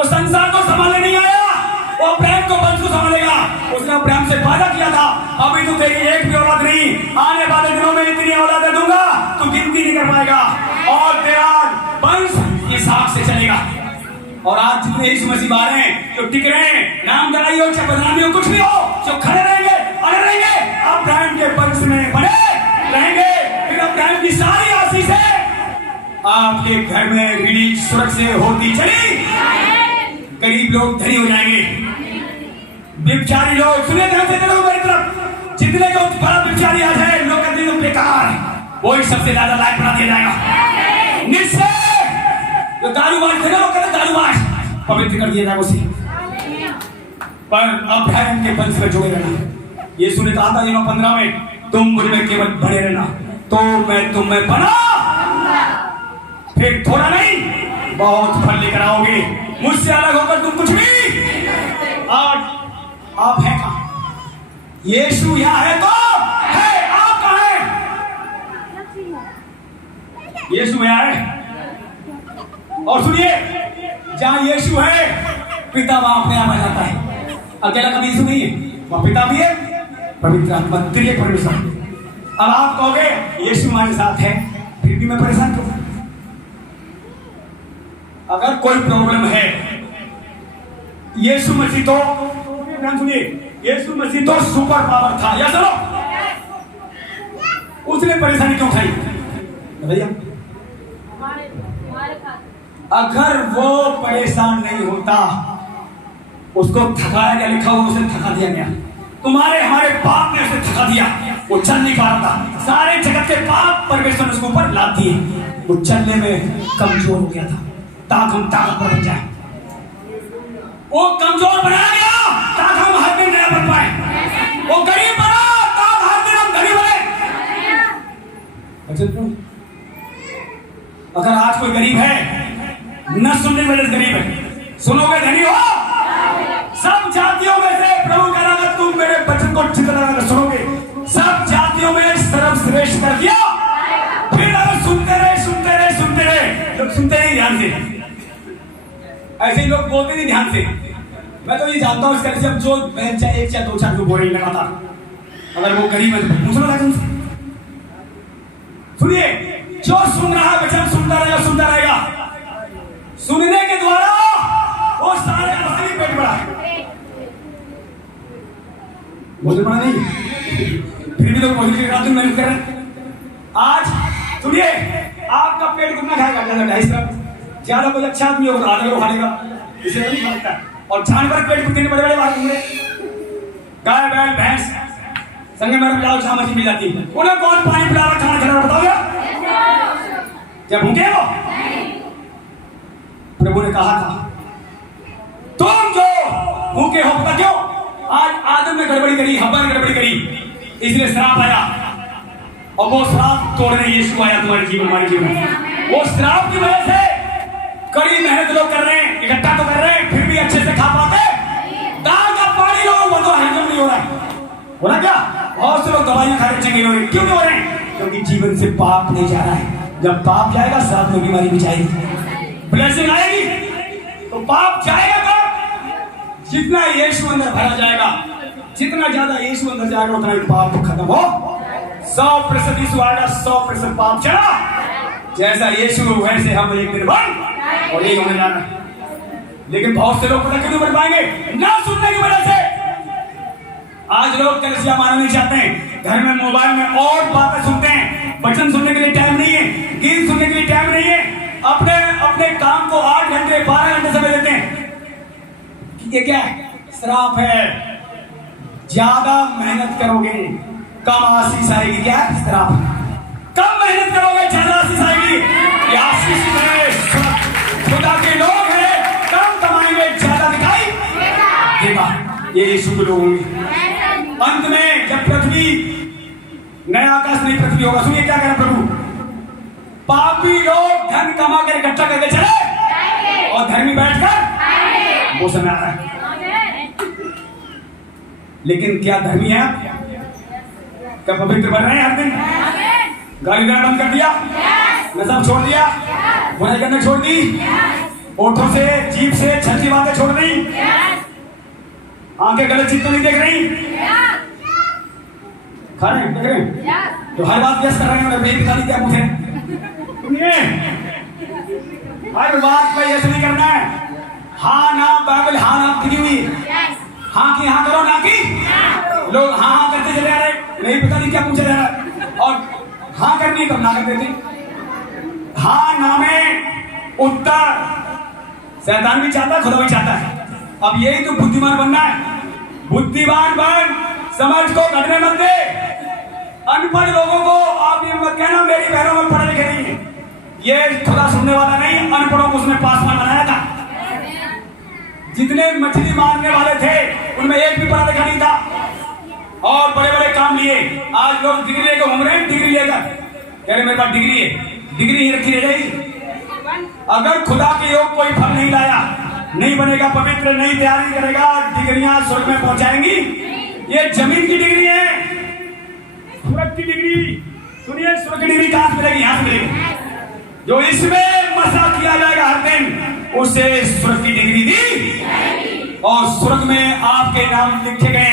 वो संसार को संभालने नहीं आया, वो प्रेम को वंश को संभालेगा। उसने प्रेम से वादा किया था, अभी तो तेरी एक भी औलाद नहीं, आने वाले दिनों में इतनी औलादें दूंगा तू गिनती नहीं कर पाएगा, और तेरा वंश इसहाक से चलेगा। और आज जितने यीशु मसीह आ रहे हैं, जो टिक रहे हैं, नाम गलाई हो चाहे बदनामी हो, कुछ भी हो, जो खड़े रहेंगे, अड़े रहेंगे, अब्राहम के वंश में बने रहेंगे, फिर अब्राहम की सारी आशीषें आपके घर में ऋणी सुरख से होती चली। गरीब लोग धनी हो जाएंगे, व्यभिचारी लोग, सुने ध्यान से देखो मेरी तरफ, जितने जो बड़ा व्यभिचारी आ जाए, लोग कहते हैं बेकार है, वही सबसे ज्यादा लायक बना दिया जाएगा। निश्चय जो दारूबाज थे ना, वो कहते दारूबाज पवित्र कर दिया जाएगा उसे, पर अब्राहम के वंश में जुड़े रहना। यीशु ने कहा था 15 में, तुम मुझ में केवल बने रहना तो मैं तुम में बना, फिर थोड़ा नहीं बहुत फल लेकर आओगे, मुझसे अलग होकर तुम कुछ भी। आज आप हैं कहां? यीशु यहाँ है तो है, आप कहां हैं? यीशु यहाँ है। और सुनिए, जहां यीशु है पिता वहां अपने आप आ जाता है। अकेला कभी यीशु नहीं है, वहां पिता भी है, पवित्र आत्मा त्रिएक परमेश्वर। अब आप कहोगे यीशु हमारे साथ है, फिर भी मैं परेशान क्यों? अगर कोई प्रॉब्लम है, यीशु मसीह तो, सुनिए, यीशु मसीह तो सुपर पावर था, या सुनो, उसने परेशानी क्यों खाई भैया? अगर वो परेशान नहीं होता, उसको थकाया गया, लिखा हुआ उसे थका दिया गया, तुम्हारे हमारे पाप ने उसे थका दिया, वो चल नहीं पा रहा था, सारे जगत के पाप परमेश्वर ने उसके ऊपर लाद दिए, वो चलने में कमजोर हो गया था, ताकि हम ताकतवर बन जाए। वो कमजोर बनाया गया ताकि हम हर दिन नया बन पाए। वो गरीब बना ताकि हर दिन हम धनी बने। अगर आज कोई गरीब है, न सुनने वाले गरीब है, सुनोगे धनी हो। सब जातियों में से प्रभु कह रहा, तुम मेरे वचन को अच्छी तरह सुनोगे, सब जातियों में सर्वश्रेष्ठ कर दिया। फिर अगर सुनते रहे सुनते रहे सुनते रहे, लोग सुनते नहीं ध्यान से, ऐसे ही लोग बोलते नहीं ध्यान से। मैं तो ये जानता हूँ इस तरह से, अब जो बहन चाहे एक या दो चार जो बोल रही लगातार, अगर वो गरीब है तो पूछना लगा उनसे। सुनिए, जो सुन रहा है वचन सुनता रहेगा, सुनने के द्वारा वो सारे असली पेट बढ़ा बोलते बड़ा नहीं, फिर भी लोग मेहनत कर रहे हैं। आज सुनिए, आपका पेट कितना खाएगा? 250 ज्यादा कोई अच्छा आदमी होगा आधा किलो खा लेगा, इसे नहीं खा सकता। और जानवर पेट कितने बड़े बड़े बाहर घूम रहे, गाय बैल भैंस संगे में पिलाओ, जहां मछली मिल जाती है, उन्हें कौन पानी पिलावा, खाना खिलावा, बताओ जब भूखे हो? प्रभु ने कहा था, तुम जो भूखे हो, पता क्यों? आज आदम ने गड़बड़ी करी, हव्वा ने गड़बड़ी करी, इसलिए श्राप आया, और वो श्राप तोड़ने यीशु आया तुम्हारे जीवन, हमारे जीवन। वो श्राप की वजह से कड़ी मेहनत लोग कर रहे हैं, इकट्ठा तो कर रहे हैं, फिर भी अच्छे से खा पाते, दाल का पानी लोगों को तो हजम नहीं हो रहा है। हो रहा क्या? बहुत से लोग दवाइयां खा रहे, चंगे हो रहे, क्यों नहीं हो रहे? क्योंकि जीवन से पाप नहीं जा रहा है। जब पाप जाएगा, साथ में बीमारी भी जाएगी, ब्लेसिंग आएगी, तो पाप जाएगा कब? जितना यीशु अंदर भरा जाएगा, जितना ज्यादा यीशु अंदर जाएगा, उतना ही पाप खत्म हो। 100% यीशु आएगा, 100% पाप चला। जैसा यीशु वैसे हम एक दिन बन, और यही होने जाना है। लेकिन बहुत से लोग पता क्यों नहीं बन पाएंगे? ना सुनने की वजह से। आज लोग कलीसिया मानना नहीं चाहते हैं, घर में मोबाइल में और बातें सुनते हैं, वचन सुनने के लिए टाइम नहीं है, गीत सुनने के लिए टाइम नहीं है, अपने अपने काम को 8 घंटे 12 घंटे समय देते हैं। ये क्या है? श्राप है। ज्यादा मेहनत करोगे कम आशीष आएगी। क्या है? श्राप। कम मेहनत करोगे ज्यादा आशीष आएगी। ये आशीष है, खुदा के लोग हैं, कम कमाएंगे ज्यादा दिखाई देगा। ये यीशु के लोग होंगे। अंत में जब पृथ्वी, नया आकाश नहीं पृथ्वी होगा, सुनिए क्या कह रहा प्रभु, पापी लोग धन कमा कर इकट्ठा करके चले और धर्मी बैठकर, वो समय आ रहा है। लेकिन क्या धर्मी है? क्या पवित्र बन रहे हैं हर दिन? गाड़ी देना बंद कर दिया, नशा छोड़ दिया, बुराई करना छोड़ दी, होठों से, जीभ से छठी बातें छोड़ रही, आंखें गलत चीज तो नहीं देख रही, खा रहे हैं, देख रहे हैं, तो हर बात यस कर रहे हैं, और बेबी खाली क्या पूछे, सुनिए, हर बात में यस नहीं करना है। हाँ ना बाइबल हाँ ना खुली हुई, हाँ की हाँ करो, ना की लोग हाँ हाँ करते चले आ रहे, नहीं पता नहीं क्या पूछा जा रहा है, और हाँ करनी तो ना कर देते। हाँ ना में उत्तर शैतान भी चाहता है, खुदा भी चाहता है। अब यही तो बुद्धिमान बनना है, बुद्धिमान बन, समझ को घटने मत दे। अनपढ़ लोगों को आप ये मत कहना मेरी बहनों में पढ़े लिखे नहीं है, ये खुदा सुनने वाला नहीं, अनपढ़ों को उसने पासवान बनाया था। जितने मछली मारने वाले थे उनमें एक भी पढ़ा लिखा नहीं था, और बड़े बड़े काम लिए। आज लोग डिग्री लेकर घूम रहे हैं, डिग्री लेकर कह रहे मेरे पास डिग्री है, डिग्री ही रखी रह जाएगी। अगर खुदा के योग कोई फल नहीं लाया, नहीं बनेगा पवित्र, नहीं तैयारी करेगा, डिग्रियां स्वर्ग में पहुंचाएंगी। ये जमीन की डिग्री है, स्वर्ग की डिग्री सुनिए, स्वर्ग की डिग्री कहां से मिलेगी? यहां से मिलेगी। जो इसमें मसा किया जाएगा हर दिन, उसे स्वर्ग की डिग्री दी, और स्वर्ग में आपके नाम लिखे गए,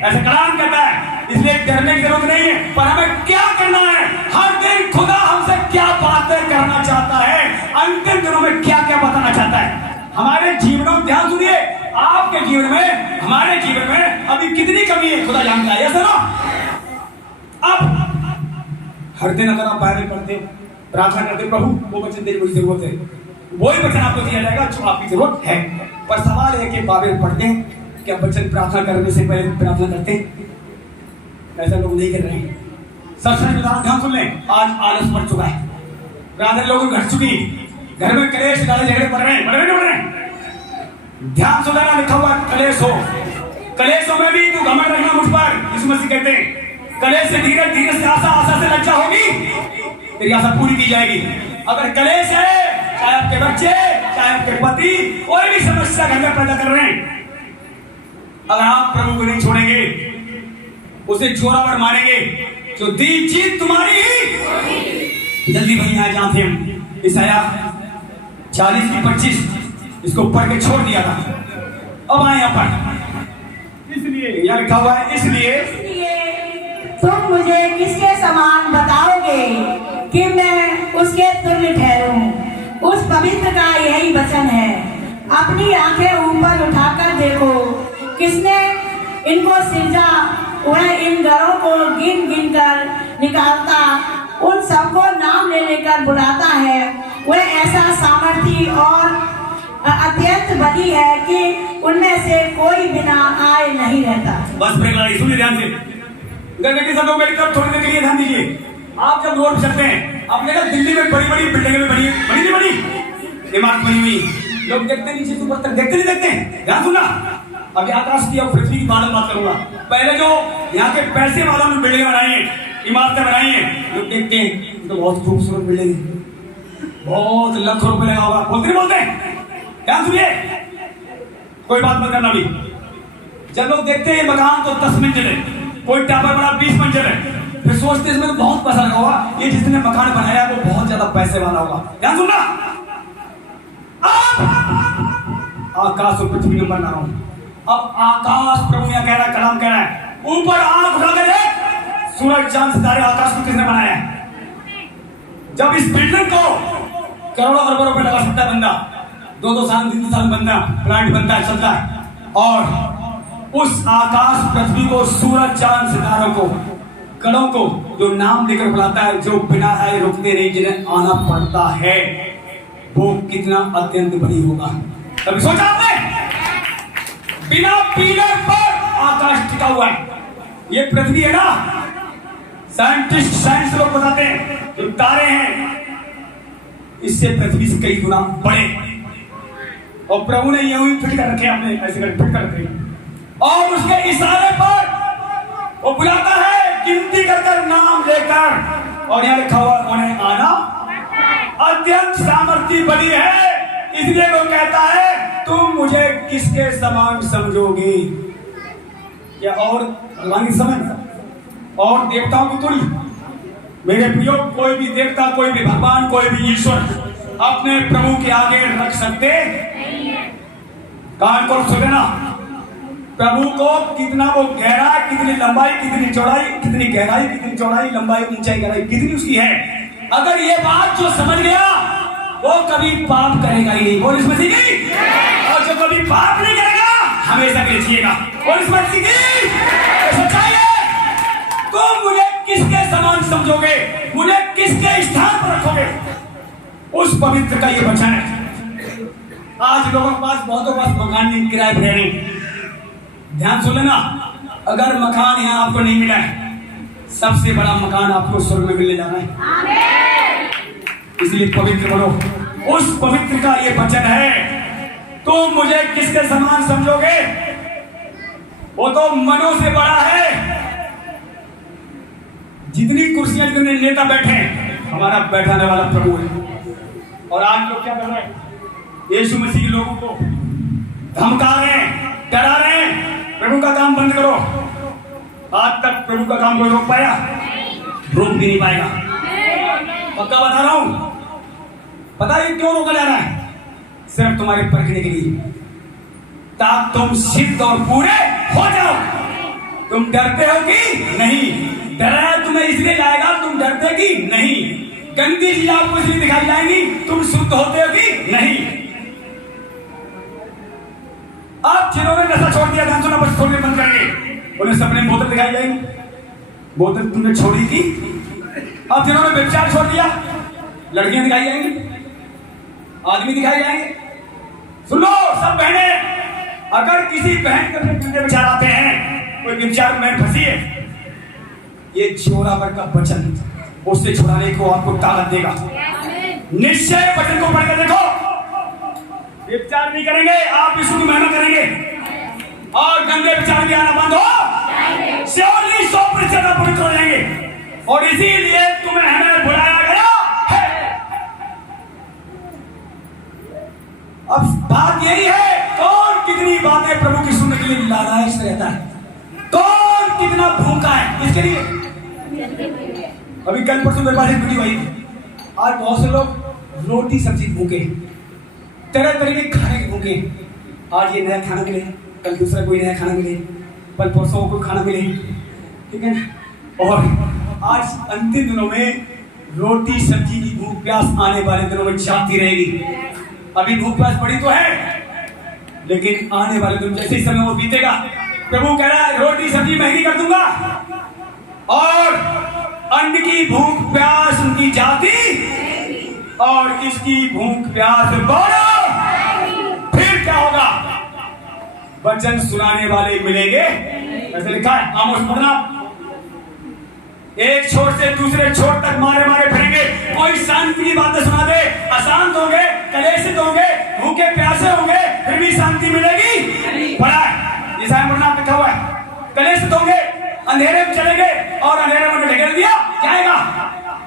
ऐसा कलाम कहता है। इसलिए डरने की जरूरत नहीं है, पर हमें क्या करना है? हर दिन खुदा हमसे क्या बातें करना चाहता है, अंतिम दिनों में क्या क्या बताना चाहता है हमारे जीवनों में। ध्यान सुनिए, आपके जीवन में, हमारे जीवन में अभी कितनी कमी है खुदा जानता है, ऐसा ना। अब हर दिन अगर आप बाइबल पढ़ते हो, प्रार्थना करते हो, प्रभु वो वचन देने की जरूरत है, वही वचन आपको दिया जाएगा जो आपकी जरूरत है। पर सवाल है कि बाइबल पढ़ते हैं क्या? वचन प्रार्थना करने से पहले प्रार्थना करते हैं? ऐसा लोग नहीं कर रहे हैं। सबसे उदाहरण ध्यान सुन लें, आज आलस बढ़ चुका है, रात लोगों की घट चुकी, घर में कलेश लड़ाई झगड़े पड़ रहे हैं, बढ़ रहे हैं। ध्यान सुधारना लिखा हुआ कलेश हो, कलेशों में भी तू घमंड रखना मुझ पर, यीशु मसीह कहते हैं। कलेश से धीरे धीरे से आशा, आशा से लज्जा होगी, तेरी आशा पूरी की जाएगी। अगर कलेश है, चाहे आपके बच्चे, चाहे आपके पति, कोई भी समस्या घर में पैदा कर रहे हैं, अगर आप प्रभु को नहीं छोड़ेंगे, उसे जोरावर मानेंगे, जो दी जीत तुम्हारी ही। जल्दी वहीं आए जहां थे हम, ईसाया 40 की 25, इसको पढ़ के छोड़ दिया था। अब आए यहाँ पर, इसलिए यहाँ लिखा हुआ है, इसलिए तुम मुझे किसके समान बताओगे कि मैं उसके तुल्य ठहरूं? उस पवित्र का यही वचन है, अपनी आंखें ऊपर उठाकर देखो, किसने इनको सिरजा, वह इन घरों को गिन गिन कर निकालता, उन सबको नाम ले लेकर बुलाता है। वह ऐसा सामर्थी और अत्यंत बली है कि उनमें से कोई बिना आए नहीं रहता। बस ब्रेक लगाइए, सुनिए ध्यान से। सब लोग मेरी तरफ थोड़ी देर के लिए ध्यान दीजिए। आप जब रोड चलते हैं, आपने देखा दिल्ली में बड़ी बड़ी बिल्डिंगें बनी, बड़ी नहीं बनी इमारत बनी हुई, लोग देखते नीचे से ऊपर तक, देखते नहीं देखते? ध्यान सुनना, अभी आकाश की और पृथ्वी की बात करूंगा। पहले जो यहाँ के पैसे वालों ने बिल्डिंग बनाई है, इमारतें बनाई हैं, लोग देखते हैं तो बहुत खूबसूरत बिल्डिंग, बहुत लाखों रुपए लगा होगा, बोलते नहीं बोलते? ध्यान सुनिए, कोई बात मत करना। भी जब लोग देखते हैं मकान तो 10 मंजिल है, कोई टावर बना 20 मंजिल है, फिर सोचते इसमें तो बहुत पैसा लगा होगा, ये जिसने मकान बनाया वो बहुत ज्यादा पैसे वाला होगा। ध्यान सुनना, आकाश और पृथ्वी नंबर ला रहा हूं। अब आकाश, प्रभु यहाँ कह रहा है, कलाम कह रहा है, ऊपर आंख उठाकर देख, सूरज चांद सितारे, आकाश को किसने बनाया है? जब इस बिल्डिंग को करोड़ों अरबों रुपए लगा सकता है बंदा, 2-2 साल 3 साल बनता, प्लांट बनता है, चलता है, और उस आकाश पृथ्वी को, सूरज चांद सितारों को, कणों को जो नाम लेकर बुलाता है, जो बिना आए रुकते नहीं, जिन्हें आना पड़ता है, वो कितना अत्यंत बड़ी होगा। कभी सोचा आपने? बिना पिलर पर आकाश टिका हुआ है। ये पृथ्वी है ना, साइंटिस्ट, साइंस लोग बताते हैं, जो तारे हैं इससे पृथ्वी से कई गुना बड़े, और प्रभु ने यूं ही फिट कर रखे, अपने ऐसे कर फिट कर रखे, और उसके इशारे पर वो बुलाता है, गिनती कर कर, नाम लेकर, और यहाँ लिखा हुआ उन्हें आना अत्यंत सामर्थ्य बली है। इसलिए वो कहता है, तुम मुझे किसके समान समझोगे? या और भगवान की समझ और देवताओं की तुल्य? मेरे प्रियो, कोई भी देवता, कोई भी भगवान, कोई भी ईश्वर अपने प्रभु के आगे रख सकते कान को सुने ना। प्रभु को कितना वो गहरा है, कितनी लंबाई, कितनी चौड़ाई, कितनी गहराई, कितनी चौड़ाई, लंबाई, ऊंचाई, गहराई कितनी उसकी है। अगर ये बात जो समझ गया वो कभी पाप करेगा ही नहीं। बोल इसमें सीखी। और जो कभी पाप नहीं करेगा हमेशा के लिए जिएगा। बोल इसमें सीखी। सच्चाई है। तुम मुझे किसके समान समझोगे, मुझे किसके स्थान पर रखोगे, उस पवित्र का ये वचन है। आज लोगों के पास, बहुतों के पास मकान नहीं, किराए पे नहीं। ध्यान सुन लेना, अगर मकान यहाँ आपको नहीं मिला है, सबसे बड़ा मकान आपको स्वर्ग में मिलने जाना है। इसलिए पवित्र बनो। उस पवित्र का ये वचन है। तुम मुझे किसके समान समझोगे, वो तो मनों से बड़ा है। जितनी कुर्सियां, जितने नेता बैठे हैं, हमारा बैठाने वाला प्रभु है। और आज लोग क्या कर रहे हैं, यीशु मसीह के लोगों को धमका रहे हैं, डरा रहे हैं, प्रभु का काम बंद करो। आज तक प्रभु का काम कोई रोक पाया? रोक भी नहीं पाएगा। पक्का बता रहा हूं। पता है क्यों रोका जा रहा है? सिर्फ तुम्हारे परखने के लिए, ताकि तुम सिद्ध और पूरे हो जाओ। तुम डरते हो कि नहीं? डरा तुम्हें इसलिए लाएगा, तुम डरते कि नहीं? गंदी चीज आपको इसलिए दिखाई जाएंगी, तुम शुद्ध होते हो कि नहीं? अब जिन्होंने नशा छोड़ दिया, ध्यान सुना, बस छोड़ने बंद करेंगे, उन्हें सपने बोतल दिखाई जाएंगी। बोतल तुमने छोड़ी थी। अब जिन्होंने व्यभिचार छोड़ दिया, लड़कियां दिखाई जाएंगी, आदमी दिखाई जाएंगे। सुन लो सब बहने, अगर किसी बहन के गंदे विचार आते हैं, कोई व्यभिचार में फंसी है, ये जोरावर का वचन उससे छुड़ाने को आपको ताकत देगा। निश्चय वचन को पढ़कर देखो। व्यभिचार नहीं करेंगे, आप यीशु की महिमा करेंगे और गंदे विचार भी आना बंद हो, 100% पवित्र हो जाएंगे। और इसीलिए तुम्हें हमें बुलाया गया है। अब बात यही है, कौन कितनी बातें प्रभु की सुनने के लिए लालायित रहता है, कौन कितना भूखा है इसके लिए। अभी कल परसों मेरे पास एक वीडियो आई, आज बहुत से लोग रोटी सब्जी भूखे, तरह तरह के खाने के भूखे। आज ये नया खाना मिले, कल दूसरा कोई नया खाना मिले, कल परसों कोई खाना मिले, ठीक है ना। और आज अंतिम दिनों में रोटी सब्जी की भूख प्यास आने वाले दिनों में जाती रहेगी। अभी भूख प्यास बड़ी तो है, लेकिन आने वाले दिन जैसे ही समय वो बीतेगा, प्रभु कह रहा है रोटी सब्जी महंगी कर दूंगा और अन्न की भूख प्यास उनकी जाती और इसकी भूख प्यास बढ़ो। फिर क्या होगा? वचन सुनाने वाले मिलेंगे, ऐसे लिखा है आमोस पढ़ना। एक छोर से दूसरे छोर तक मारे मारे फिरेंगे। कोई शांति की बातें सुना दे, अशांत होंगे, कलेशित होंगे, भूखे प्यासे होंगे, फिर भी शांति मिलेगी? पढ़ा है ईसाई पढ़ना लिखा हुआ है। कलेशित होंगे, अंधेरे में चलेंगे और अंधेरे में ढकेल दिया जाएगा,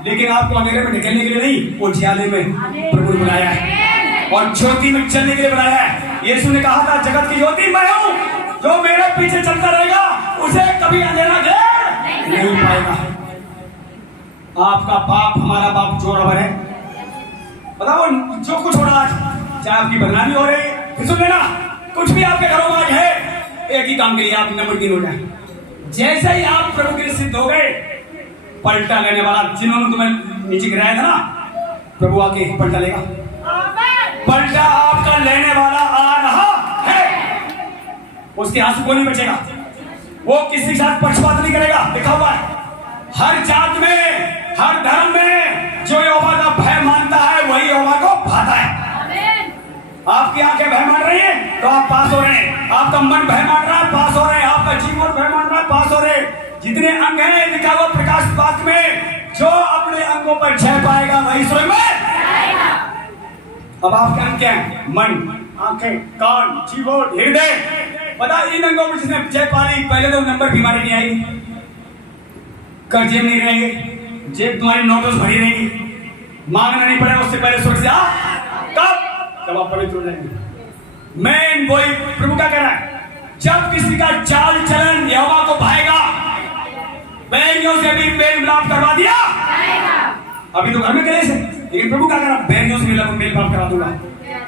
लेकिन आपको अंधेरे में ढकेलने के लिए नहीं, वो उजियाले में प्रभु ने बुलाया है और ज्योति में चलने के लिए बुलाया है। यीशु ने कहा था जगत की ज्योति मैं हूं, जो मेरे पीछे चलता रहेगा उसे कभी अंधेरा घेर नहीं पाएगा। आपका बाप, हमारा बाप जोरावर है। बताओ जो कुछ हो रहा आज, चाहे आपकी बदनामी हो रही है, सुन लेना, कुछ भी आपके घरों में आज है, एक ही काम के लिए आप नंबर 3 हो जाए। जैसे ही आप प्रभु के लिए सिद्ध हो गए, पलटा लेने वाला, जिन्होंने तुम्हें नीचे गिराया था ना, प्रभु आके पलटा लेगा। पलटा आपका लेने वाला आ रहा है, उसके हाथ से कोई नहीं बचेगा। वो किसी के साथ पक्षपात नहीं करेगा, लिखा हुआ है। हर जात में, हर धर्म में जो यहोवा का भय मानता है वही यहोवा को भाता है। आपकी आंखें भय मान रही हैं तो आप पास हो रहे हैं, आपका मन भय मान रहा है पास हो रहे हैं, आपका जीवन भय मान रहा है पास हो रहे हैं। जितने अंग हैं लिखा हुआ प्रकाश वाक्य में, जो अपने अंगों पर जय पाएगा वही स्वर्ग में जाएगा। अब आपके अंग क्या है? मन, आंखें, कान, जीवन, हृदय। पता इन अंगों में जिसने जय पा ली, पहले तो नंबर बीमारी नहीं आएगी, कर्जे नहीं रहेंगे, जेब तुम्हारी नोटों भरी रहेगी, मांगना नहीं पड़ेगा उससे पहले स्वर्ग से आ। कब? जब आप पवित्र हो जाएंगे। मैं वही प्रभु का कहना है, जब किसी का चाल चलन यहोवा को भाएगा, बैरियों से भी मेल मिलाप करवा दिया। अभी तो घर में कलेश है, लेकिन प्रभु का अगर बैरियों से मेल भाव करा दूंगा।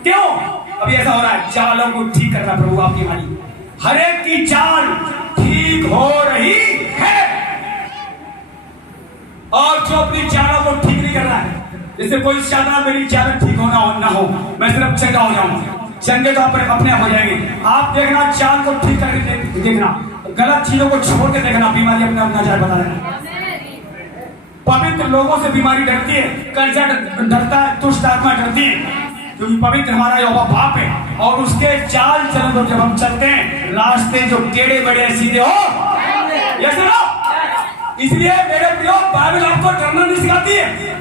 क्यों? अभी ऐसा हो रहा है, चालों को ठीक करना प्रभु आपकी हमारी, हर एक की चाल ठीक हो रही है। और जो अपनी चालों को ठीक नहीं कर रहा है, जैसे कोई चाहता मेरी चाल ठीक होना हो ना हो, मैं सिर्फ चंगा हो जाऊंगा, चंगे तो अपने आप हो जाएंगे। आप देखना, चाल को ठीक करके देखना, गलत चीजों को छोड़ के देखना, बीमारी अपने अपना जाए बता देना। पवित्र लोगों से बीमारी डरती है, कर्जा डरता है, दुष्ट आत्मा डरती है, क्योंकि पवित्र हमारा यहोवा बाप है और उसके चाल चलन को जब हम चलते हैं, रास्ते जो टेढ़े बड़े सीधे हो, ये सुनो। इसलिए मेरे प्रियो, बाइबल आपको डरना नहीं सिखाती है।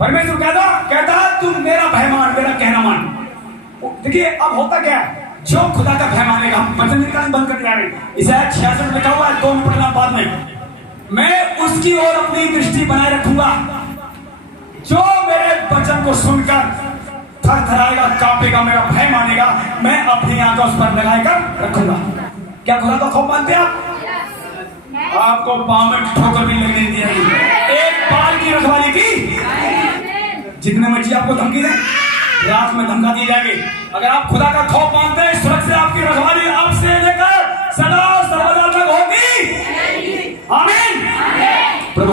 परमेश्वर कहता तुम मेरा भय मान, मेरा कहना मान। देखिए अब होता क्या है, जो खुदा का भय मानेगा, वचन निकाल बंद कर जा रहे हैं, इसे 66 में लिखा हुआ है, 2 पढ़ना बाद में, मैं उसकी ओर अपनी दृष्टि बनाए रखूंगा, जो मेरे वचन को सुनकर थरथराएगा, कांपेगा, मेरा भय मानेगा, मैं अपनी आंखें उस पर लगाकर रखूंगा। क्या खुदा का खौफ मानते हैं आप? आपको पांव में ठोकर भी लगने नहीं दिया। एक बार की रखवाली की, जितने मर्जी आपको धमकी दें, रात में धमका दी जाएगी। अगर आप खुदा का खौफ मानते हैं, सुरक्षा आपकी रखवाली आपसे लेकर सदा सर्वदा तक होगी। आमीन। प्रभु